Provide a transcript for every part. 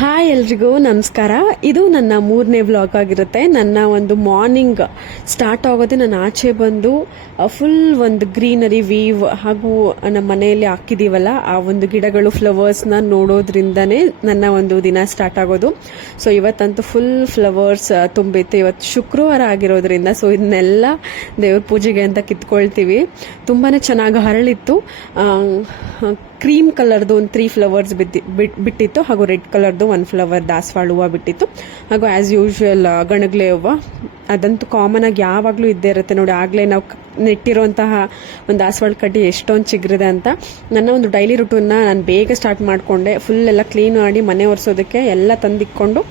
Hi ಎಲ್ರಿಗೂ ನಮಸ್ಕಾರ. ಇದು ನನ್ನ 3ನೇ ವ್ಲಾಗ್ ಆಗಿರುತ್ತೆ. ನನ್ನ ಒಂದು ಮಾರ್ನಿಂಗ್ ಸ್ಟಾರ್ಟ್ ಆಗೋದೇ ನಾನು ಆಚೆ ಬಂದು ಫುಲ್ ಒಂದು ಗ್ರೀನರಿ ವೀವ್ ಹಾಗೂ ನಮ್ಮ ಮನೆಯಲ್ಲಿ ಹಾಕಿದೀವಲ್ಲ ಆ ಒಂದು ಗಿಡಗಳು ಫ್ಲವರ್ಸ್ನ ನೋಡೋದ್ರಿಂದನೇ ನನ್ನ ಒಂದು ದಿನ ಸ್ಟಾರ್ಟ್ ಆಗೋದು. ಸೊ ಇವತ್ತಂತೂ ಫುಲ್ ಫ್ಲವರ್ಸ್ ತುಂಬಿತ್ತು. ಇವತ್ತು ಶುಕ್ರವಾರ ಆಗಿರೋದ್ರಿಂದ ಸೊ ಇದನ್ನೆಲ್ಲ ದೇವ್ರ ಪೂಜೆಗೆ ಅಂತ ಕಿತ್ಕೊಳ್ತೀವಿ. ತುಂಬಾ ಚೆನ್ನಾಗಿ ಹರಳಿತ್ತು. ಕ್ರೀಮ್ ಕಲರ್ದು ಒಂದು 3 ಫ್ಲವರ್ಸ್ ಬಿಟ್ಟಿತ್ತು ಹಾಗೂ ರೆಡ್ ಕಲರ್ದು 1 ಫ್ಲವರ್ ದಾಸವಾಳ ಹೂವು ಬಿಟ್ಟಿತ್ತು. ಹಾಗೂ ಆಸ್ ಯೂಶುವಲ್ ಗಣಗ್ಲೆ ಹೂವು ಅದಂತೂ ಕಾಮನ್ ಆಗಿ ಯಾವಾಗಲೂ ಇದ್ದೇ ಇರುತ್ತೆ ನೋಡಿ. ಆಗಲೇ ನಾವು ನೆಟ್ಟಿರುವಂತಹ ಒಂದು ದಾಸವಾಳ ಕಡ್ಡಿ ಎಷ್ಟೊಂದು ಚಿಗುರಿದೆ ಅಂತ. ನನ್ನ ಒಂದು ಡೈಲಿ ರೂಟೀನ್ನ ನಾನು ಬೇಗ ಸ್ಟಾರ್ಟ್ ಮಾಡಿಕೊಂಡೆ. ಫುಲ್ ಎಲ್ಲ ಕ್ಲೀನ್ ಮಾಡಿ ಮನೆ ಒರೆಸೋದಕ್ಕೆ ಎಲ್ಲ ತಂದಿಕ್ಕೊಂಡು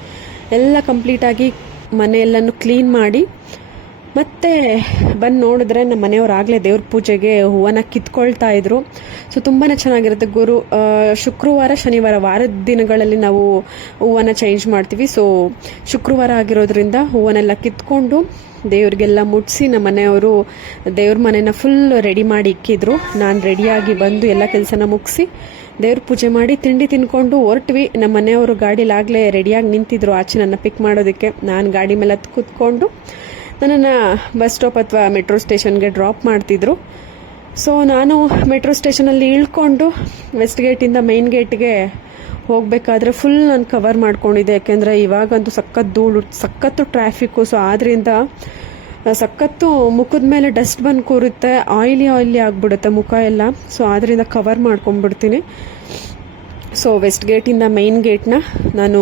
ಎಲ್ಲ ಕಂಪ್ಲೀಟಾಗಿ ಮನೆಯೆಲ್ಲನೂ ಕ್ಲೀನ್ ಮಾಡಿ ಮತ್ತೆ ಬಂದು ನೋಡಿದ್ರೆ ನಮ್ಮ ಮನೆಯವ್ರು ಆಗಲೇ ದೇವ್ರ ಪೂಜೆಗೆ ಹೂವನ್ನ ಕಿತ್ಕೊಳ್ತಾ ಇದ್ರು. ಸೊ ತುಂಬಾ ಚೆನ್ನಾಗಿರುತ್ತೆ. ಶುಕ್ರವಾರ ಶನಿವಾರ ವಾರದ ದಿನಗಳಲ್ಲಿ ನಾವು ಹೂವನ್ನ ಚೇಂಜ್ ಮಾಡ್ತೀವಿ. ಸೊ ಶುಕ್ರವಾರ ಆಗಿರೋದ್ರಿಂದ ಹೂವನ್ನೆಲ್ಲ ಕಿತ್ಕೊಂಡು ದೇವ್ರಿಗೆಲ್ಲ ಮುಟ್ಸಿ ನಮ್ಮ ಮನೆಯವರು ದೇವ್ರ ಮನೆನ ಫುಲ್ ರೆಡಿ ಮಾಡಿ ಇಕ್ಕಿದ್ರು. ನಾನು ರೆಡಿಯಾಗಿ ಬಂದು ಎಲ್ಲ ಕೆಲಸನ ಮುಗಿಸಿ ದೇವ್ರ ಪೂಜೆ ಮಾಡಿ ತಿಂಡಿ ತಿನ್ಕೊಂಡು ಹೊರಟ್ವಿ. ನಮ್ಮ ಮನೆಯವರು ಗಾಡೀಲಾಗಲೇ ರೆಡಿಯಾಗಿ ನಿಂತಿದ್ರು ಆಚೆ ನನ್ನ ಪಿಕ್ ಮಾಡೋದಕ್ಕೆ. ನಾನು ಗಾಡಿ ಮೇಲೆ ಕೂತ್ಕೊಂಡು ನನ್ನನ್ನು ಬಸ್ ಸ್ಟಾಪ್ ಅಥವಾ ಮೆಟ್ರೋ ಸ್ಟೇಷನ್ಗೆ ಡ್ರಾಪ್ ಮಾಡ್ತಿದ್ರು. ಸೊ ನಾನು ಮೆಟ್ರೋ ಸ್ಟೇಷನಲ್ಲಿ ಇಳ್ಕೊಂಡು ವೆಸ್ಟ್ ಗೇಟಿಂದ ಮೈನ್ ಗೇಟ್ಗೆ ಹೋಗಬೇಕಾದ್ರೆ ಫುಲ್ ನಾನು ಕವರ್ ಮಾಡ್ಕೊಂಡಿದ್ದೆ. ಯಾಕೆಂದರೆ ಇವಾಗಂತೂ ಸಖತ್ತು ಟ್ರಾಫಿಕ್ಕು. ಸೊ ಆದ್ದರಿಂದ ಸಖತ್ತು ಮುಖದ ಮೇಲೆ ಡಸ್ಟ್ ಬಂದು ಕೂರುತ್ತೆ, ಆಯಿಲಿ ಆಗಿಬಿಡುತ್ತೆ ಮುಖ ಎಲ್ಲ. ಸೊ ಆದ್ದರಿಂದ ಕವರ್ ಮಾಡ್ಕೊಂಡ್ಬಿಡ್ತೀನಿ. ಸೊ ವೆಸ್ಟ್ ಗೇಟಿಂದ ಮೈನ್ ಗೇಟ್ನ ನಾನು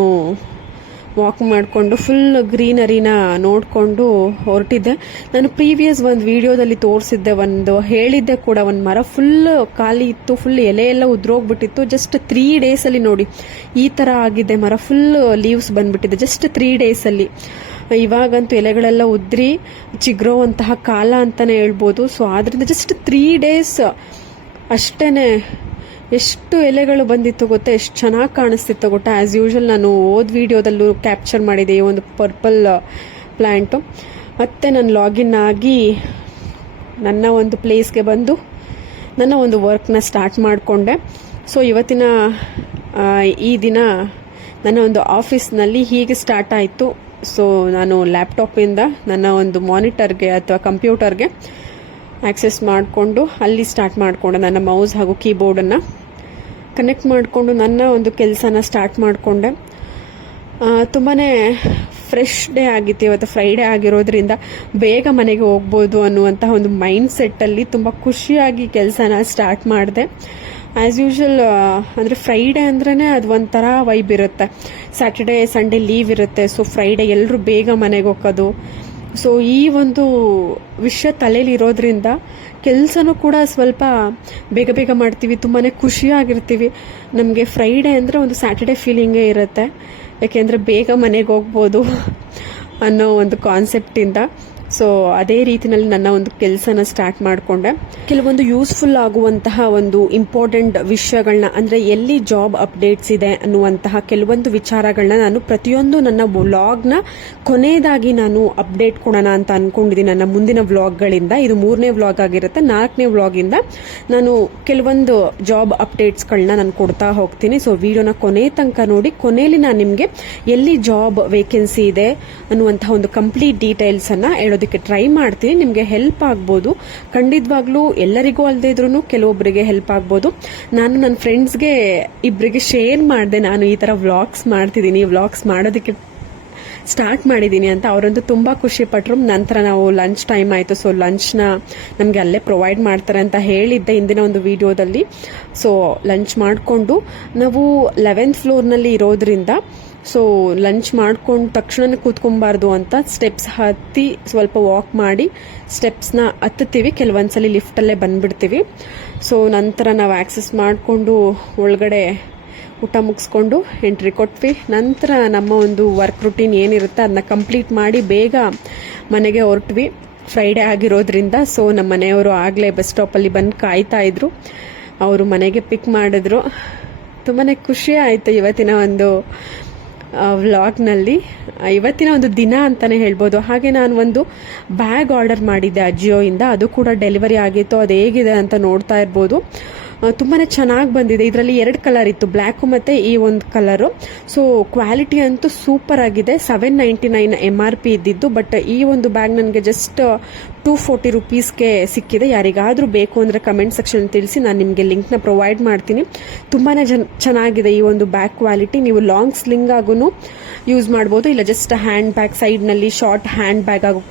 ವಾಕ್ ಮಾಡಿಕೊಂಡು ಫುಲ್ ಗ್ರೀನರಿನ ನೋಡಿಕೊಂಡು ಹೊರಟಿದ್ದೆ. ನಾನು ಪ್ರೀವಿಯಸ್ ಒಂದು ವಿಡಿಯೋದಲ್ಲಿ ತೋರಿಸಿದ್ದೆ, ಹೇಳಿದ್ದೆ ಕೂಡ, ಒಂದು ಮರ ಫುಲ್ ಖಾಲಿ ಇತ್ತು, ಫುಲ್ ಎಲೆ ಎಲ್ಲ ಉದ್ರೋಗ್ಬಿಟ್ಟಿತ್ತು. ಜಸ್ಟ್ 3 ಡೇಸಲ್ಲಿ ನೋಡಿ ಈ ಥರ ಆಗಿದೆ. ಮರ ಫುಲ್ ಲೀವ್ಸ್ ಬಂದ್ಬಿಟ್ಟಿದೆ ಜಸ್ಟ್ 3 ಡೇಸಲ್ಲಿ. ಇವಾಗಂತೂ ಎಲೆಗಳೆಲ್ಲ ಉದ್ರಿ ಚಿಗುರೋವಂತಹ ಕಾಲ ಅಂತಲೇ ಹೇಳ್ಬೋದು. ಸೊ ಆದ್ದರಿಂದ ಜಸ್ಟ್ 3 ಡೇಸ್ ಅಷ್ಟೇ ಎಷ್ಟು ಎಲೆಗಳು ಬಂದಿತ್ತು ಗೊತ್ತಾ, ಎಷ್ಟು ಚೆನ್ನಾಗಿ ಕಾಣಿಸ್ತಿತ್ತು ಗೊತ್ತಾ. ಆ್ಯಸ್ ಯೂಶುವಲ್ ನಾನು ಓದ್ ವಿಡಿಯೋದಲ್ಲೂ ಕ್ಯಾಪ್ಚರ್ ಮಾಡಿದೆ ಈ ಒಂದು ಪರ್ಪಲ್ ಪ್ಲ್ಯಾಂಟು. ಮತ್ತೆ ನಾನು ಲಾಗಿನ್ ಆಗಿ ನನ್ನ ಒಂದು ಪ್ಲೇಸ್ಗೆ ಬಂದು ನನ್ನ ಒಂದು ವರ್ಕ್ನ ಸ್ಟಾರ್ಟ್ ಮಾಡಿಕೊಂಡೆ. ಸೊ ಇವತ್ತಿನ ಈ ದಿನ ನನ್ನ ಒಂದು ಆಫೀಸ್ನಲ್ಲಿ ಹೀಗೆ ಸ್ಟಾರ್ಟ್ ಆಯಿತು. ಸೊ ನಾನು ಲ್ಯಾಪ್ಟಾಪಿಂದ ನನ್ನ ಒಂದು ಮಾನಿಟರ್ಗೆ ಅಥವಾ ಕಂಪ್ಯೂಟರ್ಗೆ ಆಕ್ಸೆಸ್ ಮಾಡಿಕೊಂಡು ಅಲ್ಲಿ ಸ್ಟಾರ್ಟ್ ಮಾಡಿಕೊಂಡೆ. ನನ್ನ ಮೌಸ್ ಹಾಗೂ ಕೀಬೋರ್ಡನ್ನು ಕನೆಕ್ಟ್ ಮಾಡಿಕೊಂಡು ನನ್ನ ಒಂದು ಕೆಲಸನ ಸ್ಟಾರ್ಟ್ ಮಾಡಿಕೊಂಡೆ. ತುಂಬಾ ಫ್ರೆಶ್ ಡೇ ಆಗಿತ್ತು ಇವತ್ತು, ಫ್ರೈಡೇ ಆಗಿರೋದ್ರಿಂದ ಬೇಗ ಮನೆಗೆ ಹೋಗ್ಬೋದು ಅನ್ನುವಂತಹ ಒಂದು ಮೈಂಡ್ ಸೆಟ್ಟಲ್ಲಿ ತುಂಬ ಖುಷಿಯಾಗಿ ಕೆಲಸನ ಸ್ಟಾರ್ಟ್ ಮಾಡಿದೆ. ಆ್ಯಸ್ ಯೂಶುವಲ್ ಅಂದರೆ ಫ್ರೈಡೇ ಅಂದ್ರೇ ಅದು ಒಂಥರ ವೈಬ್ ಇರುತ್ತೆ. ಸ್ಯಾಟರ್ಡೇ ಸಂಡೇ ಲೀವ್ ಇರುತ್ತೆ. ಸೊ ಫ್ರೈಡೇ ಎಲ್ಲರೂ ಬೇಗ ಮನೆಗೆ ಹೋಗೋದು. ಸೊ ಈ ಒಂದು ವಿಷಯ ತಲೆಯಲ್ಲಿ ಇರೋದ್ರಿಂದ ಕೆಲಸನೂ ಕೂಡ ಸ್ವಲ್ಪ ಬೇಗ ಬೇಗ ಮಾಡ್ತೀವಿ, ತುಂಬಾ ಖುಷಿಯಾಗಿರ್ತೀವಿ. ನಮಗೆ ಫ್ರೈಡೇ ಅಂದರೆ ಒಂದು ಸ್ಯಾಟರ್ಡೇ ಫೀಲಿಂಗೇ ಇರುತ್ತೆ. ಯಾಕೆಂದರೆ ಬೇಗ ಮನೆಗೆ ಹೋಗ್ಬೋದು ಅನ್ನೋ ಒಂದು ಕಾನ್ಸೆಪ್ಟಿಂದ. ಸೊ ಅದೇ ರೀತಿಯಲ್ಲಿ ನನ್ನ ಒಂದು ಕೆಲಸನ ಸ್ಟಾರ್ಟ್ ಮಾಡಿಕೊಂಡೆ. ಕೆಲವೊಂದು ಯೂಸ್ಫುಲ್ ಆಗುವಂತಹ ಒಂದು ಇಂಪಾರ್ಟೆಂಟ್ ವಿಷಯಗಳನ್ನ, ಅಂದರೆ ಎಲ್ಲಿ ಜಾಬ್ ಅಪ್ಡೇಟ್ಸ್ ಇದೆ ಅನ್ನುವಂತಹ ಕೆಲವೊಂದು ವಿಚಾರಗಳನ್ನ ನಾನು ಪ್ರತಿಯೊಂದು ನನ್ನ ವ್ಲಾಗ್ನ ಕೊನೆಯದಾಗಿ ನಾನು ಅಪ್ಡೇಟ್ ಕೊಡೋಣ ಅಂತ ಅನ್ಕೊಂಡಿದ್ದೀನಿ. ನನ್ನ ಮುಂದಿನ ವ್ಲಾಗ್ಗಳಿಂದ ಇದು 3ನೇ ವ್ಲಾಗ್ ಆಗಿರುತ್ತೆ. 4ನೇ ವ್ಲಾಗಿಂದ ನಾನು ಕೆಲವೊಂದು ಜಾಬ್ ಅಪ್ಡೇಟ್ಸ್ಗಳನ್ನ ನಾನು ಕೊಡ್ತಾ ಹೋಗ್ತೀನಿ. ಸೊ ವಿಡಿಯೋನ ಕೊನೆ ತನಕ ನೋಡಿ. ಕೊನೆಯಲ್ಲಿ ನಾನು ನಿಮಗೆ ಎಲ್ಲಿ ಜಾಬ್ ವೇಕೆನ್ಸಿ ಇದೆ ಅನ್ನುವಂತಹ ಒಂದು ಕಂಪ್ಲೀಟ್ ಡೀಟೇಲ್ಸನ್ನು ಹೇಳೋದಕ್ಕೆ ಟ್ರೈ ಮಾಡ್ತೀನಿ. ನಿಮಗೆ ಹೆಲ್ಪ್ ಆಗ್ಬೋದು. ಖಂಡಿತವಾಗ್ಲೂ ಎಲ್ಲರಿಗೂ ಅಲ್ಲದೆ ಇದ್ರೂ ಕೆಲವೊಬ್ಬರಿಗೆ ಹೆಲ್ಪ್ ಆಗ್ಬೋದು. ನಾನು ನನ್ನ ಫ್ರೆಂಡ್ಸ್ಗೆ ಇಬ್ಬರಿಗೆ ಶೇರ್ ಮಾಡಿದೆ, ನಾನು ಈ ಥರ ವ್ಲಾಗ್ಸ್ ಮಾಡ್ತಿದ್ದೀನಿ, ವ್ಲಾಗ್ಸ್ ಮಾಡೋದಕ್ಕೆ ಸ್ಟಾರ್ಟ್ ಮಾಡಿದ್ದೀನಿ ಅಂತ. ಅವರಂತೂ ತುಂಬ ಖುಷಿ ಪಟ್ಟರು. ನಂತರ ನಾವು ಲಂಚ್ ಟೈಮ್ ಆಯಿತು. ಸೊ ಲಂಚ್ನ ನಮಗೆ ಅಲ್ಲೇ ಪ್ರೊವೈಡ್ ಮಾಡ್ತಾರೆ ಅಂತ ಹೇಳಿದ್ದೆ ಹಿಂದಿನ ಒಂದು ವಿಡಿಯೋದಲ್ಲಿ. ಸೊ ಲಂಚ್ ಮಾಡಿಕೊಂಡು ನಾವು 11th ಫ್ಲೋರ್ನಲ್ಲಿ ಇರೋದ್ರಿಂದ ಸೊ ಲಂಚ್ ಮಾಡ್ಕೊಂಡು ತಕ್ಷಣ ಕೂತ್ಕೊಬಾರ್ದು ಅಂತ ಸ್ಟೆಪ್ಸ್ ಹತ್ತಿ ಸ್ವಲ್ಪ ವಾಕ್ ಮಾಡಿ ಸ್ಟೆಪ್ಸ್ನ ಹತ್ತುತ್ತೀವಿ. ಕೆಲವೊಂದ್ಸಲಿ ಲಿಫ್ಟಲ್ಲೇ ಬಂದ್ಬಿಡ್ತೀವಿ. ಸೊ ನಂತರ ನಾವು ಆಕ್ಸೆಸ್ ಮಾಡಿಕೊಂಡು ಒಳಗಡೆ ಊಟ ಮುಗಿಸ್ಕೊಂಡು ಎಂಟ್ರಿ ಕೊಟ್ವಿ. ನಂತರ ನಮ್ಮ ಒಂದು ವರ್ಕ್ ರೂಟೀನ್ ಏನಿರುತ್ತೆ ಅದನ್ನ ಕಂಪ್ಲೀಟ್ ಮಾಡಿ ಬೇಗ ಮನೆಗೆ ಹೊರಟ್ವಿ. ಫ್ರೈಡೇ ಆಗಿರೋದ್ರಿಂದ ಸೊ ನಮ್ಮ ಮನೆಯವರು ಆಗಲೇ ಬಸ್ ಸ್ಟಾಪಲ್ಲಿ ಬಂದು ಕಾಯ್ತಾ ಇದ್ರು. ಅವರು ಮನೆಗೆ ಪಿಕ್ ಮಾಡಿದ್ರು. ತುಂಬಾ ಖುಷಿ ಆಯಿತು ಇವತ್ತಿನ ಒಂದು ವ್ಲಾಗ್ನಲ್ಲಿ. ಇವತ್ತಿನ ಒಂದು ದಿನ ಅಂತಲೇ ಹೇಳ್ಬೋದು. ಹಾಗೆ ನಾನು ಒಂದು ಬ್ಯಾಗ್ ಆರ್ಡರ್ ಮಾಡಿದ್ದೆ ಅಜಿಯೋಯಿಂದ. ಅದು ಕೂಡ ಡೆಲಿವರಿ ಆಗಿತ್ತು. ಅದು ಹೇಗಿದೆ ಅಂತ ನೋಡ್ತಾ ಇರ್ಬೋದು. ತುಂಬಾ ಚೆನ್ನಾಗಿ ಬಂದಿದೆ. ಇದರಲ್ಲಿ 2 ಕಲರ್ ಇತ್ತು, ಬ್ಲ್ಯಾಕು ಮತ್ತು ಈ ಒಂದು ಕಲರು. ಸೊ ಕ್ವಾಲಿಟಿ ಅಂತೂ ಸೂಪರ್ ಆಗಿದೆ. 799 MRP ಇದ್ದಿದ್ದು, ಬಟ್ ಈ ಒಂದು ಬ್ಯಾಗ್ ನನಗೆ ಜಸ್ಟ್ 240 ರುಪೀಸ್ಗೆ ಸಿಕ್ಕಿದೆ. ಯಾರಿಗಾದರೂ ಬೇಕು ಅಂದರೆ ಕಮೆಂಟ್ ಸೆಕ್ಷನ್ ತಿಳಿಸಿ, ನಾನು ನಿಮಗೆ ಲಿಂಕ್ನ ಪ್ರೊವೈಡ್ ಮಾಡ್ತೀನಿ. ತುಂಬಾ ಚೆನ್ನಾಗಿದೆ ಈ ಒಂದು ಬ್ಯಾಗ್ ಕ್ವಾಲಿಟಿ. ನೀವು ಲಾಂಗ್ ಸ್ಲಿಂಗ್ ಆಗೂ ಯೂಸ್ ಮಾಡ್ಬೋದು, ಇಲ್ಲ ಜಸ್ಟ್ ಹ್ಯಾಂಡ್ ಬ್ಯಾಗ್ ಸೈಡ್ನಲ್ಲಿ ಶಾರ್ಟ್ ಹ್ಯಾಂಡ್ ಬ್ಯಾಗ್ ಆಗೋ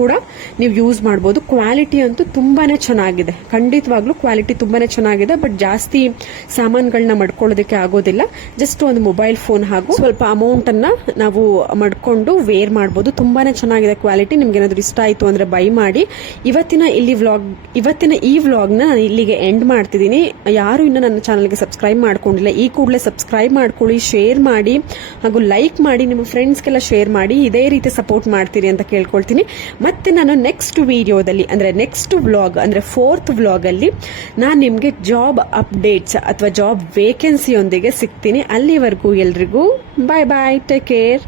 ಕೂಡ ನೀವು ಯೂಸ್ ಮಾಡ್ಬೋದು. ಕ್ವಾಲಿಟಿ ಅಂತೂ ತುಂಬಾನೇ ಚೆನ್ನಾಗಿದೆ, ಖಂಡಿತವಾಗ್ಲೂ ಕ್ವಾಲಿಟಿ ತುಂಬಾನೇ ಚೆನ್ನಾಗಿದೆ. ಬಟ್ ಜಾಸ್ತಿ ಸಾಮಾನುಗಳನ್ನ ಮಡ್ಕೊಳ್ಳೋದಕ್ಕೆ ಆಗೋದಿಲ್ಲ. ಜಸ್ಟ್ ಒಂದು ಮೊಬೈಲ್ ಫೋನ್ ಹಾಗೂ ಸ್ವಲ್ಪ ಅಮೌಂಟ್ ಅನ್ನ ನಾವು ಮಡ್ಕೊಂಡು ವೇರ್ ಮಾಡ್ಬೋದು. ತುಂಬಾನೇ ಚೆನ್ನಾಗಿದೆ ಕ್ವಾಲಿಟಿ. ನಿಮ್ಗೆ ಏನಾದ್ರು ಇಷ್ಟ ಆಯ್ತು ಅಂದ್ರೆ ಬೈ ಮಾಡಿ. ಇವತ್ತಿನ ಈ ವ್ಲಾಗ್ನ ನಾನು ಇಲ್ಲಿಗೆ ಎಂಡ್ ಮಾಡ್ತಿದ್ದೀನಿ. ಯಾರು ಇನ್ನು ನನ್ನ ಚಾನಲ್ಗೆ ಸಬ್ಸ್ಕ್ರೈಬ್ ಮಾಡ್ಕೊಂಡಿಲ್ಲ, ಈ ಕೂಡಲೇ ಸಬ್ಸ್ಕ್ರೈಬ್ ಮಾಡ್ಕೊಳ್ಳಿ, ಶೇರ್ ಮಾಡಿ ಹಾಗೂ ಲೈಕ್ ಮಾಡಿ, ನಿಮ್ಮ ಫ್ರೆಂಡ್ಸ್ಗೆಲ್ಲ ಶೇರ್ ಮಾಡಿ. ಇದೇ ರೀತಿ ಸಪೋರ್ಟ್ ಮಾಡ್ತೀರಿ ಅಂತ ಕೇಳ್ಕೊಳ್ತೀನಿ. ಮತ್ತೆ ನಾನು ನೆಕ್ಸ್ಟ್ ವಿಡಿಯೋದಲ್ಲಿ ಅಂದ್ರೆ ನೆಕ್ಸ್ಟ್ ವ್ಲಾಗ್ ಅಂದ್ರೆ 4th ವ್ಲಾಗ್ ಅಲ್ಲಿ ನಾನು ನಿಮ್ಗೆ ಜಾಬ್ ಅಪ್ಡೇಟ್ಸ್ ಅಥವಾ ಜಾಬ್ ವೇಕೆನ್ಸಿಯೊಂದಿಗೆ ಸಿಗ್ತೀನಿ. ಅಲ್ಲಿವರೆಗೂ ಎಲ್ರಿಗೂ ಬಾಯ್ ಬಾಯ್, ಟೇಕ್ ಕೇರ್.